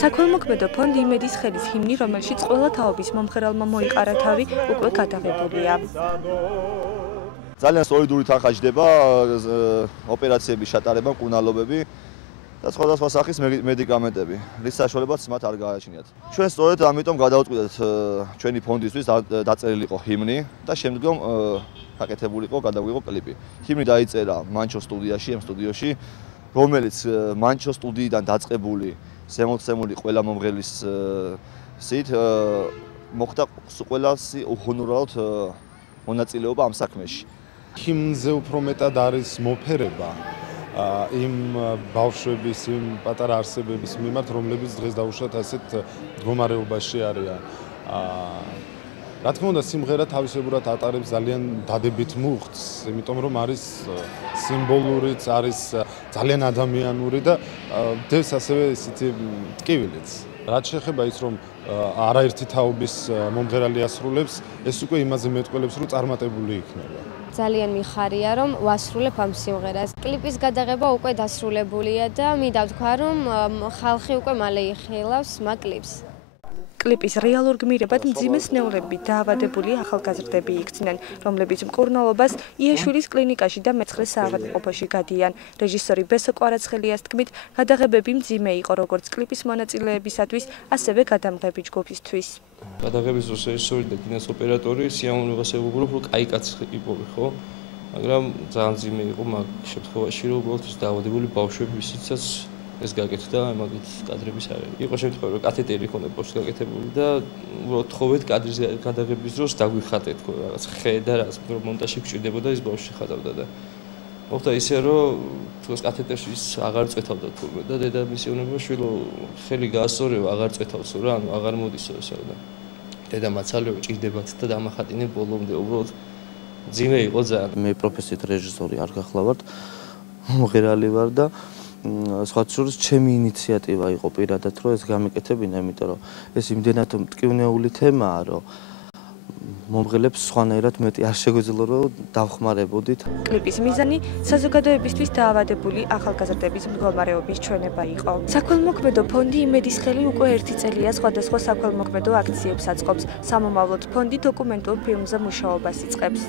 საქველმოქმედო ფონდი იმედის ხელის ჰიმნი, რომელშიც ყველა თაობის მომღერალმა მოიყარა თავი, უკვე გადაღებულია. ძალიან სოლიდური თანხა ჯდება ოპერაციების ჩატარება, მკურნალობები და სხვადასხვა სახის მედიკამენტები, რის საშუალებაც მათ არ გააჩნიათ. ჩვენ სწორედ ამიტომ გადავწყვიტეთ ჩვენი ფონდისთვის დაწერილიყო ჰიმნი და შემდგომ გაკეთებულიყო, გადაგვიღო კლიპი. ჰიმნი დაიწერა მანჩოს სტუდიაში, ამ სტუდიოში, რომელიც მანჩოს სტუდიიდან დაწყებული ზემოწმული ყველა მომღერლის სით მოხდა ყველასი უჰონორად მონაწილეობა ამ საქმეში. ჰიმნზე უფრო მეტად არის მოფერება იმ ბავშვების, იმ პატარა არსებების მიმართ, რომლებიც დღეს დაუშვათ ასეთ მდგომარეობაში არიან. რა თქმა უნდა, სიმღერა თავისებურად ატარებს ძალიან დადებით მუხტს, იმიტომ რომ არის სიმბოლურიც, არის ძალიან ადამიანური და დევს ასევე ისეთი ტკივილიც. რაც შეეხება ის, რომ არაერთი თაობის მომღერალი ასრულებს, ეს უკვე იმაზე მეტყველებს, რომ წარმატებული იქნება. ძალიან მიხარია, რომ ვასრულებ ამ სიმღერას. კლიპის გადაღება უკვე დასრულებულია და მინდა ვთქვა, რომ ხალხი უკვე მალე იხილავს მაგ კლიპს. კლიპის რეალურ გმირებად მძიმე სნეულებით დაავადებული ახალგაზრდები იქცნენ, რომლებიც მკურნალობას იაშვილის კლინიკაში და მეცხრე საავადმყოფოში გადიან. რეჟისორი ბესო კვარაცხელიას თქმით, გადაღებები მძიმე იყო როგორც კლიპის მონაწილეებისათვის, ასევე გადამღები ჯგუფისთვის. გადაღების დროს რეჟისორი და კინოს ოპერატორი სიამოვნებას ეუბნებოდნენ, რომ კაი კაცი იპოვე, ხო? მაგრამ ძალიან მძიმე იყო მაგ შემთხვევაში, რომ უბრალოდ დაავადებული ბავშვები, ვისაც ეს გაკეთდა, მაგით კადრების არ იყო შემთხვევა, რომ კათეტერი ჰქონდა ბავშვს გაკეთებული და უბრალოდ თხოვეთ კადრის გადაღების დროს დაგვიხატეთ თქო რაღაც ხე და რაღაც რომ მონტაჟი გჭირდებოდა ის ბავშვი ხატავდა და მოხდა ისე რომ თქოს კათეტერში ის აღარ წვეთავდა თურმე და დედამისიონებმა შვილო ხელი გაასწორება აღარ წვეთავსო რა ანუ აღარ მოდისო ესა და დედამაცალეო ჭირდებათ და დამახატინე ბოლომდე უბრალოდ ძიმე იყო ძალიან მე პროფესიით რეჟისორი არ გახლავართ მომღერალი ვარ და სხვა შორის ჩემი ინიციატივა იყო პირადად რომ ეს გამეკეთებინა, იმიტომ რომ ეს იმდენად მტკივნეული თემაა, რომ მომღერლებს სხვანაირად მეტი არ შეგვეძლო რომ დავხმარებოდით. კლიპის მიზანი საზოგადოებისთვის დაავადებული ახალგაზრდების მდგომარეობის ჩვენება იყო. საქველმოქმედო ფონდი იმედის ხელი უკვე 1 წელია სხვადასხვა საქველმოქმედო აქციებს აწყობს. სამომავლოდ ფონდი დოკუმენტურ ფილმზე მუშაობას იწყებს.